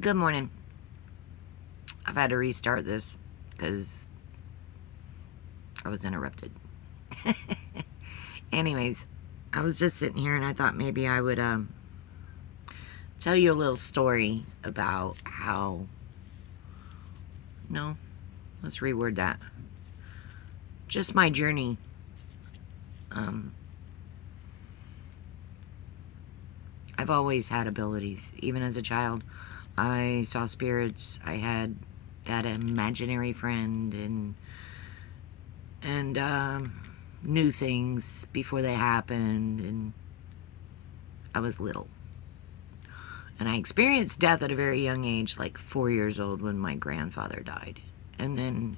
Good morning. I've had to restart this because I was interrupted. Anyways, I was just sitting here and I thought maybe I would tell you a little story about how, no, let's reword that. Just my journey. I've always had abilities. Even as a child, I saw spirits. I had that imaginary friend and knew things before they happened, and I was little. And I experienced death at a very young age, like 4 years old, when my grandfather died. And then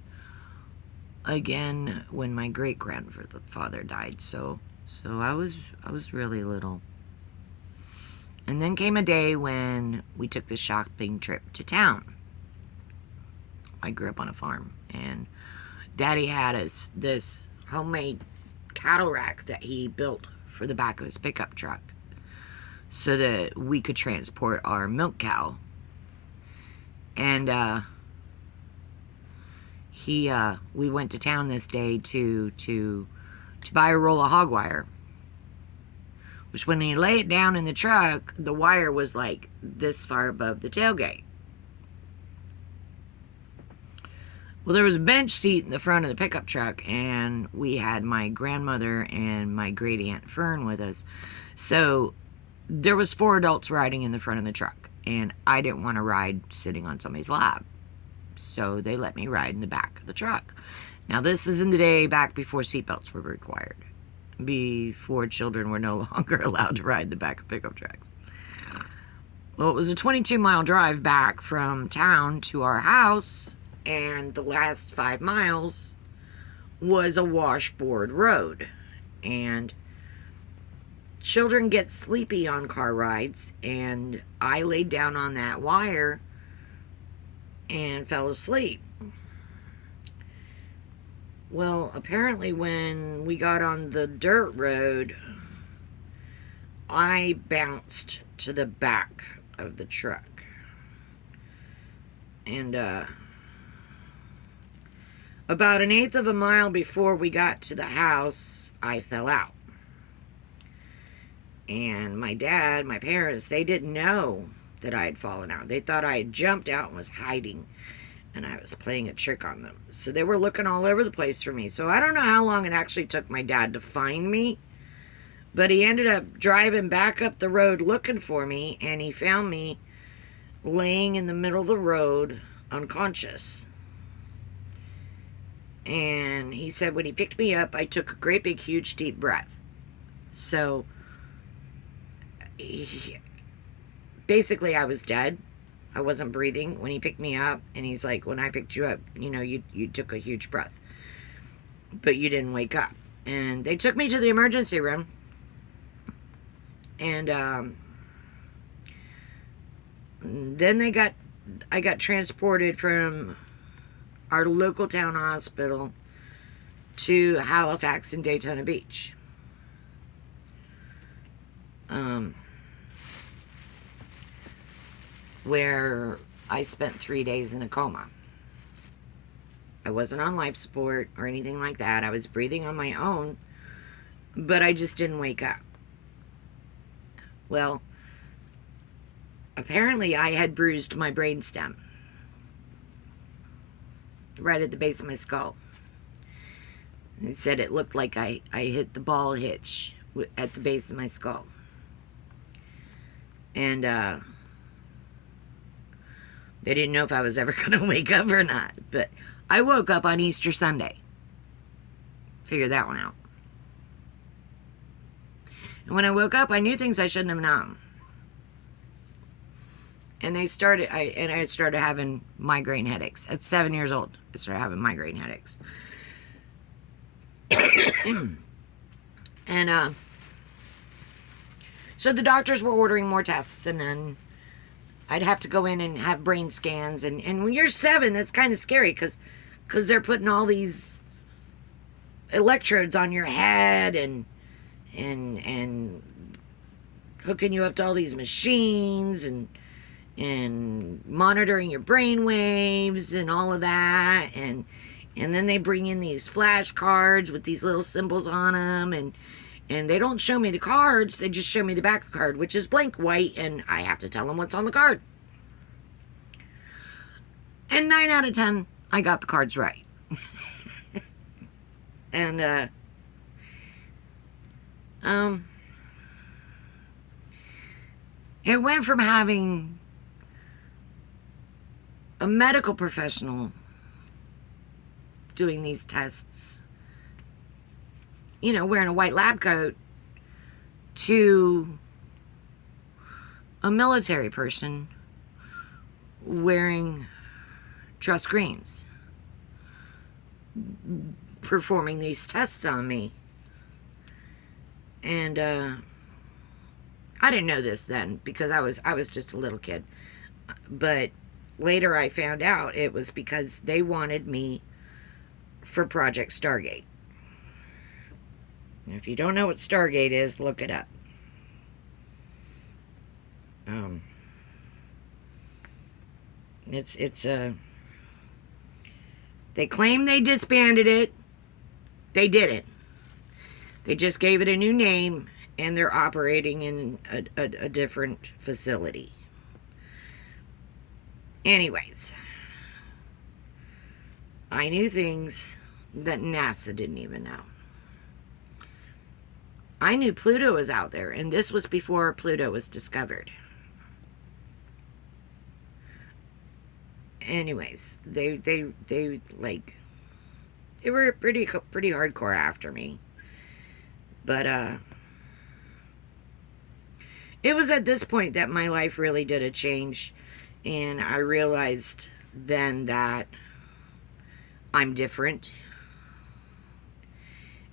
again when my great grandfather died. So I was really little. And then came a day when we took the shopping trip to town. I grew up on a farm, and Daddy had us this homemade cattle rack that he built for the back of his pickup truck so that we could transport our milk cow. And we went to town this day to buy a roll of hog wire, which when he lay it down in the truck, the wire was like this far above the tailgate. Well, there was a bench seat in the front of the pickup truck, and we had my grandmother and my great aunt Fern with us. So there was 4 adults riding in the front of the truck, and I didn't want to ride sitting on somebody's lap. So they let me ride in the back of the truck. Now, this is in the day back before seatbelts were required, before children were no longer allowed to ride the back of pickup trucks. Well, it was a 22-mile drive back from town to our house, and the last 5 miles was a washboard road. And children get sleepy on car rides, and I laid down on that wire and fell asleep. Well, apparently when we got on the dirt road, I bounced to the back of the truck. And about 1/8 of a mile before we got to the house, I fell out. And my dad, my parents, they didn't know that I had fallen out. They thought I had jumped out and was hiding, and I was playing a trick on them. So they were looking all over the place for me. So I don't know how long it actually took my dad to find me, but he ended up driving back up the road looking for me, and he found me laying in the middle of the road, unconscious. And he said when he picked me up, I took a great big huge deep breath. So basically I was dead. I wasn't breathing when he picked me up, and he's like, when I picked you up, you took a huge breath, but you didn't wake up. And they took me to the emergency room, and then I got transported from our local town hospital to Halifax and Daytona Beach. Where I spent 3 days in a coma. I wasn't on life support or anything like that. I was breathing on my own, but I just didn't wake up. Well, apparently I had bruised my brainstem right at the base of my skull. And he said it looked like I hit the ball hitch at the base of my skull. And they didn't know if I was ever going to wake up or not. But I woke up on Easter Sunday. Figured that one out. And when I woke up, I knew things I shouldn't have known. And I started having migraine headaches. At 7 years old, I started having migraine headaches. And so the doctors were ordering more tests, and then I'd have to go in and have brain scans. And when you're 7, that's kind of scary because they're putting all these electrodes on your head and hooking you up to all these machines, and and monitoring your brain waves and all of that. And then they bring in these flashcards with these little symbols on them, and they don't show me the cards, they just show me the back of the card, which is blank white, and I have to tell them what's on the card. And 9 out of 10, I got the cards right. And it went from having a medical professional doing these tests, you know, wearing a white lab coat, to a military person wearing dress greens, performing these tests on me. And I didn't know this then because I was just a little kid. But later I found out it was because they wanted me for Project Stargate. If you don't know what Stargate is, look it up. It's they claim they disbanded it. They didn't. They just gave it a new name, and they're operating in a different facility. Anyways, I knew things that NASA didn't even know. I knew Pluto was out there, and this was before Pluto was discovered. Anyways, they were pretty hardcore after me. But it was at this point that my life really did a change, and I realized then that I'm different,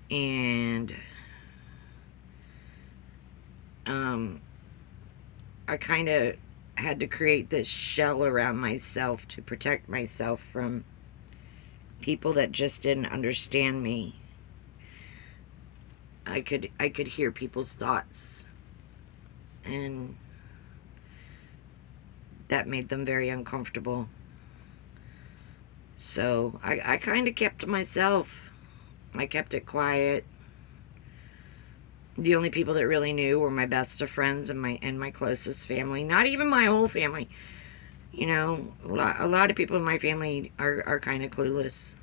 and I kind of had to create this shell around myself to protect myself from people that just didn't understand me. I could hear people's thoughts, and that made them very uncomfortable. So I kind of kept to myself. I kept it quiet. The only people that really knew were my best of friends and my closest family. Not even my whole family. You know, a lot of people in my family are kind of clueless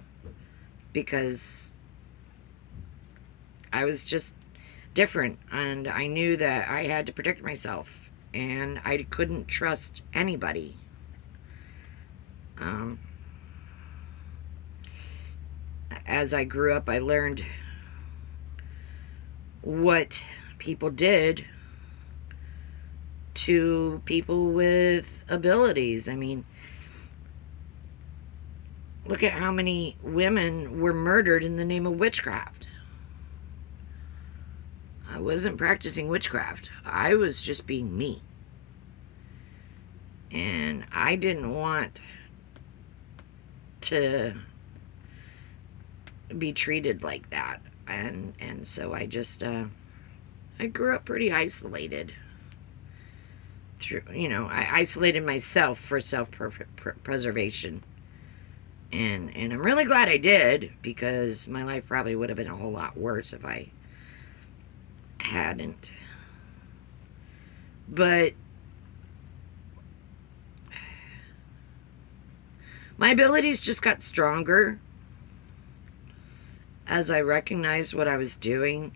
because I was just different, and I knew that I had to protect myself, and I couldn't trust anybody. As I grew up, I learned what people did to people with abilities. I mean, look at how many women were murdered in the name of witchcraft. I wasn't practicing witchcraft. I was just being me. And I didn't want to be treated like that. And so I just, I grew up pretty isolated. I isolated myself for self-preservation. And I'm really glad I did, because my life probably would have been a whole lot worse if I hadn't. But my abilities just got stronger as I recognized what I was doing,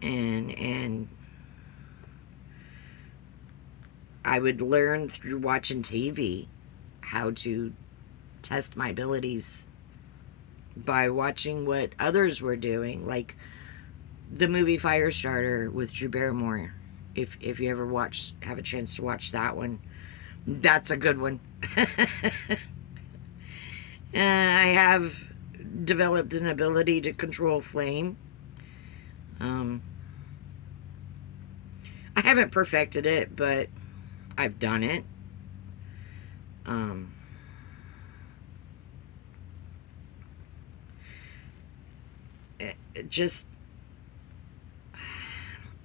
and I would learn through watching TV how to test my abilities by watching what others were doing, like the movie Firestarter with Drew Barrymore. If you ever have a chance to watch that one, that's a good one. I have developed an ability to control flame. I haven't perfected it, but I've done it.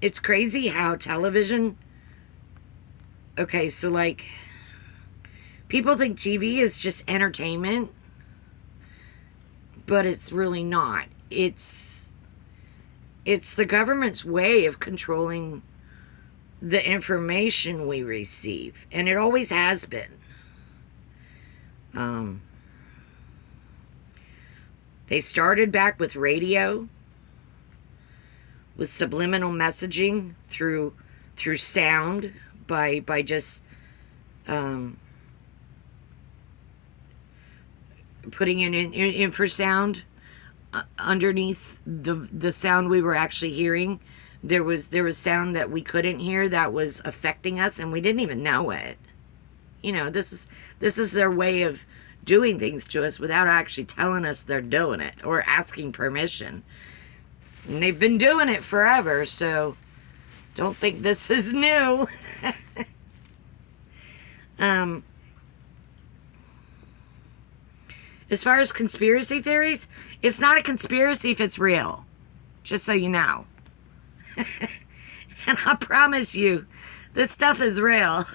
It's crazy how television, okay, so like People think TV is just entertainment, but it's really not. It's the government's way of controlling the information we receive, and it always has been. They started back with radio, with subliminal messaging through sound, by just putting in infrasound underneath the sound we were actually hearing. There was sound that we couldn't hear that was affecting us, and we didn't even know it. You know, this is their way of doing things to us without actually telling us they're doing it or asking permission. And they've been doing it forever, so don't think this is new. As far as conspiracy theories, it's not a conspiracy if it's real. Just so you know. And I promise you, this stuff is real.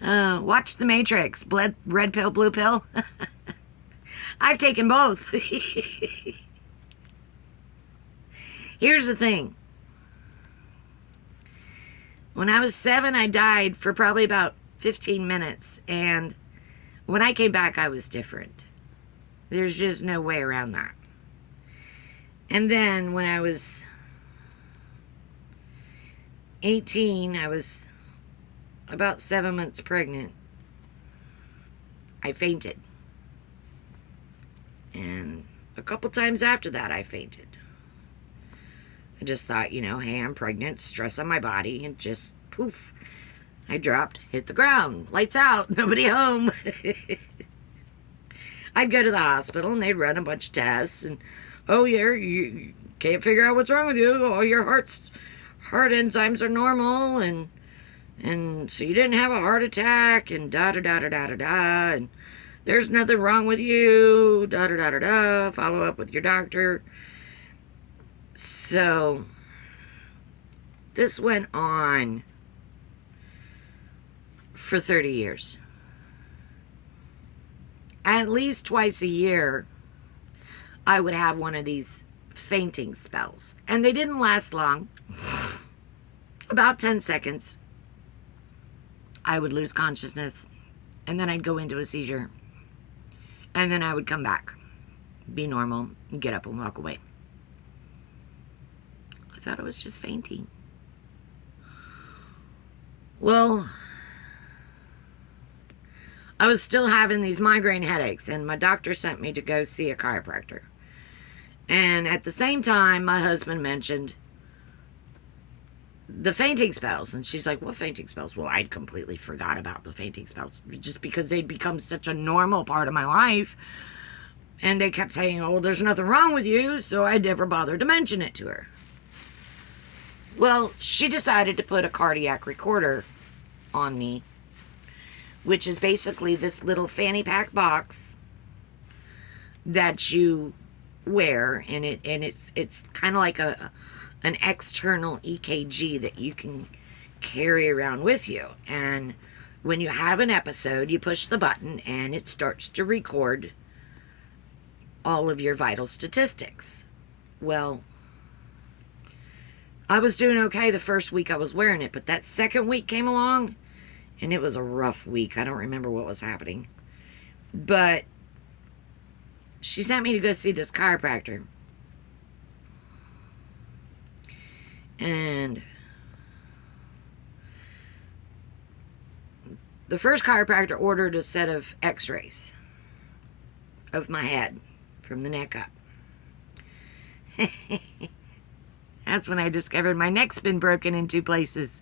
Watch The Matrix. Red pill, blue pill. I've taken both. Here's the thing. When I was 7, I died for probably about 15 minutes. And when I came back, I was different. There's just no way around that. And then when I was 18, I was about 7 months pregnant. I fainted. And a couple times after that, I fainted. I just thought, you know, hey, I'm pregnant, stress on my body, and just poof. I dropped, hit the ground, lights out, nobody home. I'd go to the hospital and they'd run a bunch of tests, and oh yeah, you can't figure out what's wrong with you. All your heart enzymes are normal, and so you didn't have a heart attack, and da da da da da da da, and there's nothing wrong with you, da da da da da. Follow up with your doctor. So this went on for 30 years. At least twice a year, I would have one of these fainting spells. And they didn't last long. About 10 seconds. I would lose consciousness. And then I'd go into a seizure. And then I would come back. Be normal. Get up and walk away. I thought it was just fainting. Well, I was still having these migraine headaches, and my doctor sent me to go see a chiropractor. And at the same time, my husband mentioned the fainting spells. And she's like, what fainting spells? Well, I'd completely forgot about the fainting spells, just because they'd become such a normal part of my life. And they kept saying, oh, there's nothing wrong with you, so I never bothered to mention it to her. Well, she decided to put a cardiac recorder on me, which is basically this little fanny pack box that you wear, and it's kind of like an external EKG that you can carry around with you. And when you have an episode, you push the button and it starts to record all of your vital statistics. Well, I was doing okay the first week I was wearing it, but that second week came along, and it was a rough week. I don't remember what was happening. But she sent me to go see this chiropractor. And the first chiropractor ordered a set of x-rays of my head from the neck up. That's when I discovered my neck's been broken in 2 places.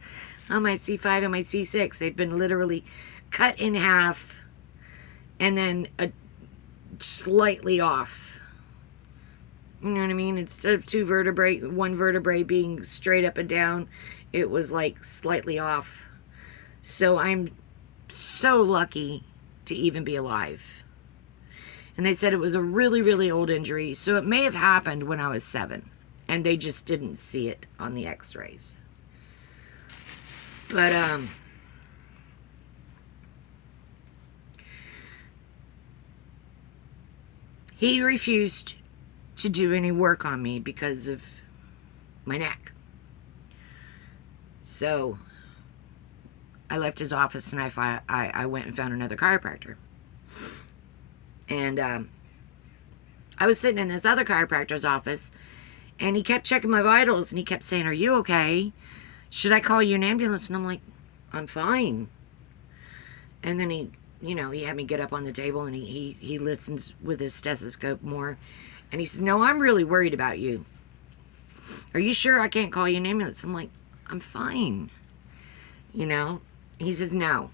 On my C5 and my C6, they've been literally cut in half and then slightly off. You know what I mean? Instead of 2 vertebrae, 1 vertebrae being straight up and down, it was like slightly off. So I'm so lucky to even be alive. And they said it was a really, really old injury, so it may have happened when I was 7. And they just didn't see it on the x-rays. But, He refused to do any work on me because of my neck. So I left his office and I went and found another chiropractor. And I was sitting in this other chiropractor's office, and he kept checking my vitals, and he kept saying, "Are you okay? Should I call you an ambulance?" And I'm like, "I'm fine." And then he had me get up on the table, and he listens with his stethoscope more. And he says, "No, I'm really worried about you. Are you sure I can't call you an ambulance?" I'm like, "I'm fine." He says, "No."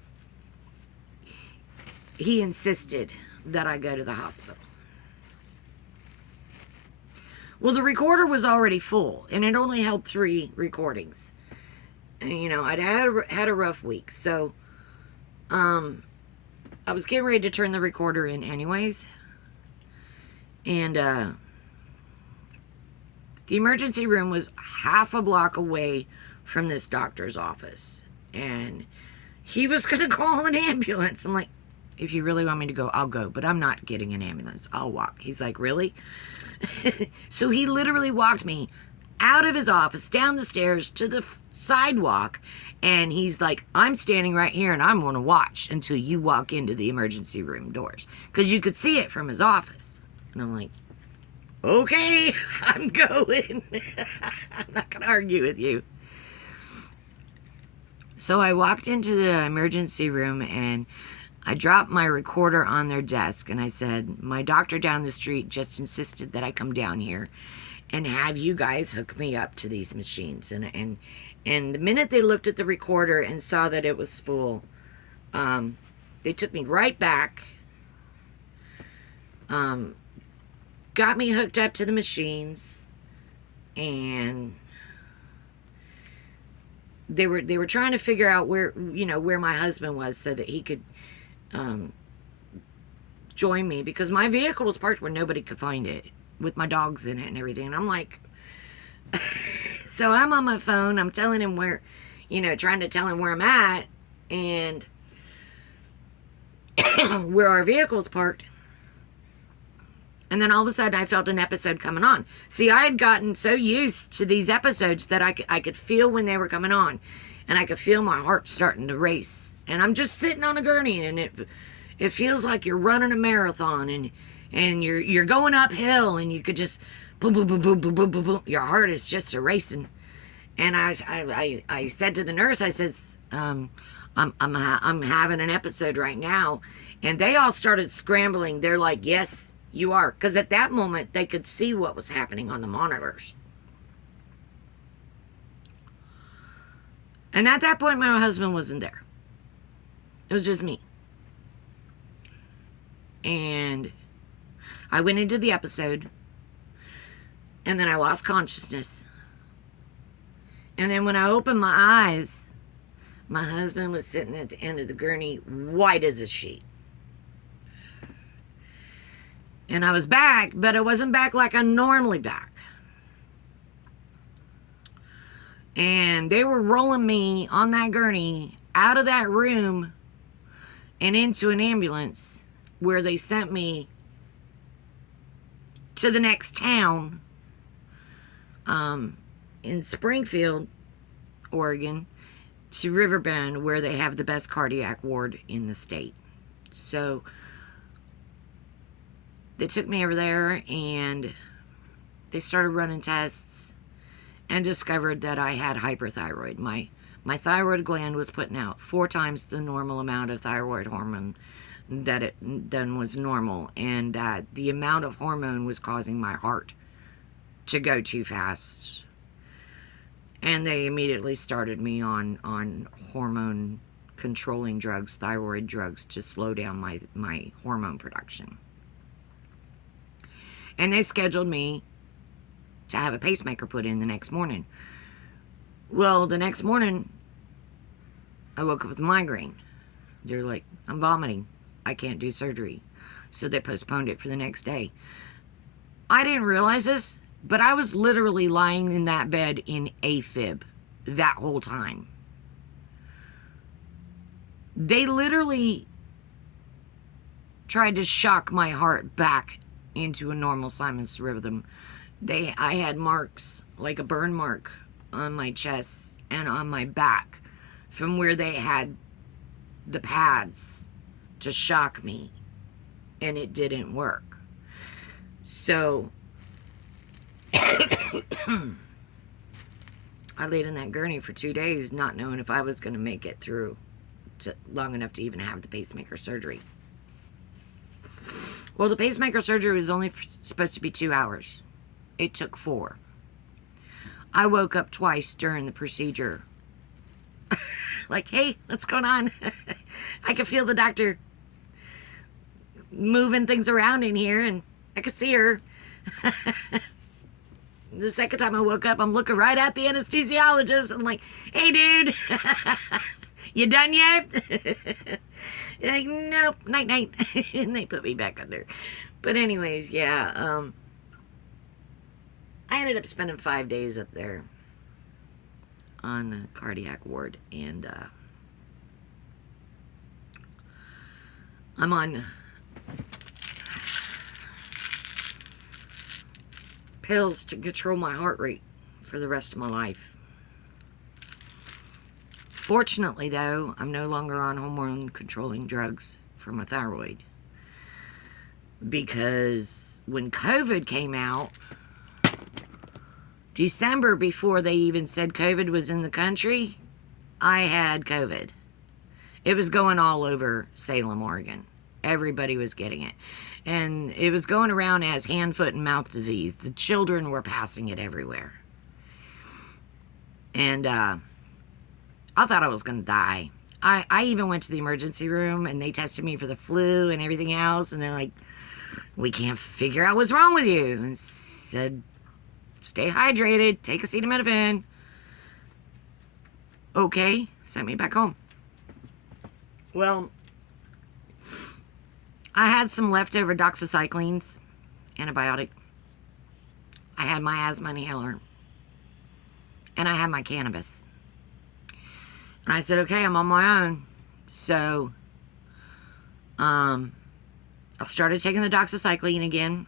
He insisted that I go to the hospital. Well, the recorder was already full, and it only held 3 recordings. And, I'd had a rough week. So, I was getting ready to turn the recorder in anyways. And, the emergency room was half a block away from this doctor's office. And he was going to call an ambulance. I'm like, "If you really want me to go, I'll go. But I'm not getting an ambulance. I'll walk." He's like, "Really?" So he literally walked me out of his office, down the stairs to the sidewalk. And he's like, "I'm standing right here and I'm going to watch until you walk into the emergency room doors." Because you could see it from his office. And I'm like, "Okay, I'm going." I'm not going to argue with you. So I walked into the emergency room and I dropped my recorder on their desk, and I said, "My doctor down the street just insisted that I come down here and have you guys hook me up to these machines." And the minute they looked at the recorder and saw that it was full, they took me right back, got me hooked up to the machines, and they were trying to figure out where my husband was so that he could join me, because my vehicle was parked where nobody could find it, with my dogs in it and everything. And I'm like, so I'm on my phone, I'm telling him where, trying to tell him where I'm at and where our vehicle's parked. And then all of a sudden I felt an episode coming on. See, I had gotten so used to these episodes that I could feel when they were coming on. And I could feel my heart starting to race. And I'm just sitting on a gurney, and it feels like you're running a marathon, and you're going uphill, and you could just boom, boom, boom, boom, boom, boom, boom, boom. Your heart is just racing. And I said to the nurse, I says, I'm having an episode right now. And they all started scrambling. They're like, "Yes, you are." Because at that moment, they could see what was happening on the monitors. And at that point, my husband wasn't there. It was just me. And I went into the episode, and then I lost consciousness. And then when I opened my eyes, my husband was sitting at the end of the gurney, white as a sheet. And I was back, but I wasn't back like I'm normally back. And they were rolling me on that gurney out of that room and into an ambulance, where they sent me to the next town, in Springfield, Oregon, to Riverbend, where they have the best cardiac ward in the state. So they took me over there, and they started running tests and discovered that I had hyperthyroid. My thyroid gland was putting out 4 times the normal amount of thyroid hormone than was normal, and that the amount of hormone was causing my heart to go too fast. And they immediately started me on hormone controlling drugs, thyroid drugs, to slow down my hormone production. And they scheduled me to have a pacemaker put in the next morning. Well, the next morning, I woke up with a migraine. They're like, "I'm vomiting. I can't do surgery." So they postponed it for the next day. I didn't realize this, but I was literally lying in that bed in AFib that whole time. They literally tried to shock my heart back into a normal sinus rhythm. I had marks, like a burn mark on my chest and on my back from where they had the pads to shock me, and it didn't work. So I laid in that gurney for 2 days, not knowing if I was going to make it through long enough to even have the pacemaker surgery. Well, the pacemaker surgery was only supposed to be 2 hours. It took 4. I woke up twice during the procedure. Like, hey, what's going on? I could feel the doctor moving things around in here, and I could see her. The second time I woke up, I'm looking right at the anesthesiologist. I'm like, hey, dude, you done yet? Like, nope, night-night. And they put me back under. But anyways, yeah, I ended up spending 5 days up there on the cardiac ward, and I'm on pills to control my heart rate for the rest of my life. Fortunately, though, I'm no longer on hormone controlling drugs for my thyroid, because when COVID came out, December, before they even said COVID was in the country, I had COVID. It was going all over Salem, Oregon. Everybody was getting it. And it was going around as hand, foot, and mouth disease. The children were passing it everywhere. And I thought I was going to die. I even went to the emergency room, and they tested me for the flu and everything else. And they're like, we can't figure out what's wrong with you. And said, stay hydrated, take acetaminophen. Okay, sent me back home. Well, I had some leftover doxycyclines, antibiotic. I had my asthma inhaler. And I had my cannabis. And I said, okay, I'm on my own. So, I started taking the doxycycline again.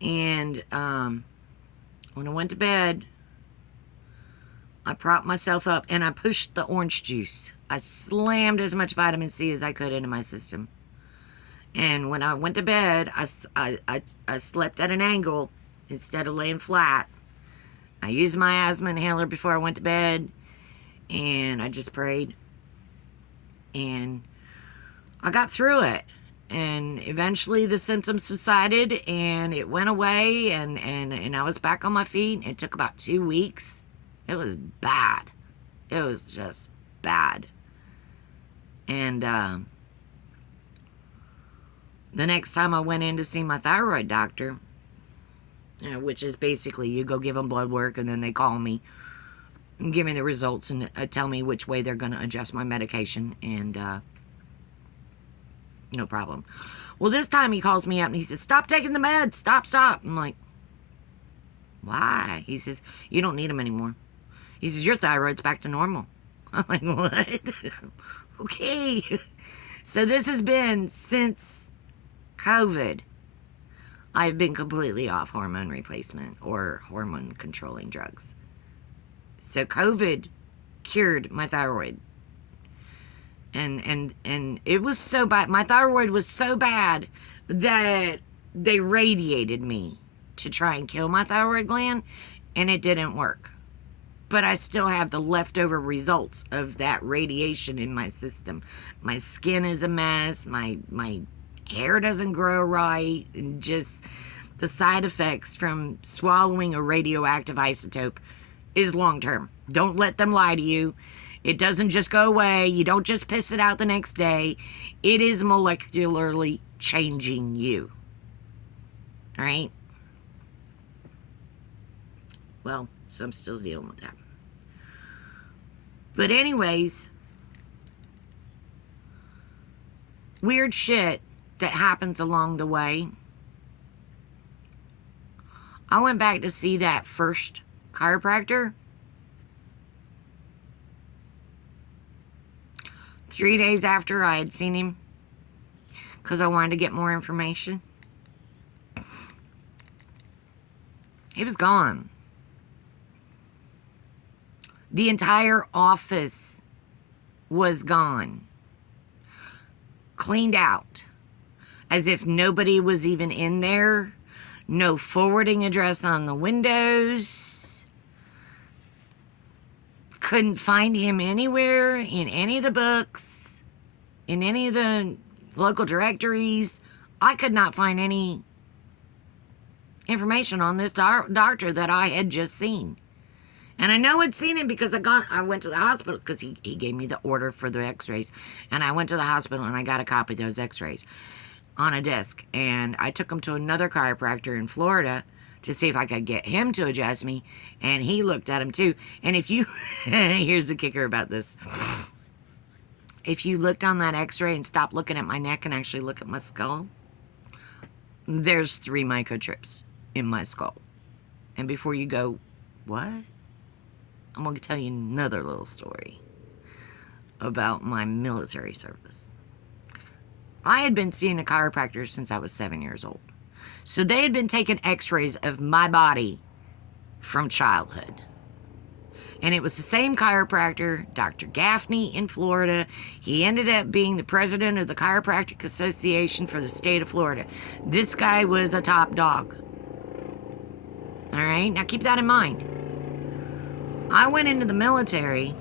And when I went to bed, I propped myself up and I pushed the orange juice. I slammed as much vitamin C as I could into my system. And when I went to bed, I slept at an angle instead of laying flat. I used my asthma inhaler before I went to bed, and I just prayed. And I got through it. And eventually the symptoms subsided, and it went away, and I was back on my feet. It took about 2 weeks. It was bad. It was just bad. And the next time I went in to see my thyroid doctor, which is basically you go give them blood work, and then they call me and give me the results and tell me which way they're going to adjust my medication, and no problem. Well, this time he calls me up and he says, stop taking the meds. Stop. I'm like, why? He says, you don't need them anymore. He says, your thyroid's back to normal. I'm like, what? Okay. So this has been since COVID. I've been completely off hormone replacement or hormone controlling drugs. So COVID cured my thyroid. And it was so bad. My thyroid was so bad that they radiated me to try and kill my thyroid gland, and it didn't work. But I still have the leftover results of that radiation in my system. My skin is a mess. My hair doesn't grow right. And just the side effects from swallowing a radioactive isotope is long term. Don't let them lie to you. It doesn't just go away. You don't just piss it out the next day. It is molecularly changing you. All right? Well, so I'm still dealing with that. But anyways, weird shit that happens along the way. I went back to see that first chiropractor 3 days after I had seen him, because I wanted to get more information. He was gone. The entire office was gone. Cleaned out. As if nobody was even in there. No forwarding address on the windows. Couldn't find him anywhere in any of the books, in any of the local directories. I could not find any information on this doctor that I had just seen. And I know I'd seen him because I went to the hospital because he gave me the order for the x-rays. And I went to the hospital and I got a copy of those x-rays on a disc. And I took him to another chiropractor in Florida to see if I could get him to adjust me. And he looked at him too. And if you, here's the kicker about this. If you looked on that x-ray and stopped looking at my neck and actually look at my skull, there's 3 microchips in my skull. And before you go, what? I'm going to tell you another little story about my military service. I had been seeing a chiropractor since I was 7 years old. So they had been taking x-rays of my body from childhood. And it was the same chiropractor, Dr. Gaffney in Florida. He ended up being the president of the Chiropractic Association for the state of Florida. This guy was a top dog. All right, now keep that in mind. I went into the military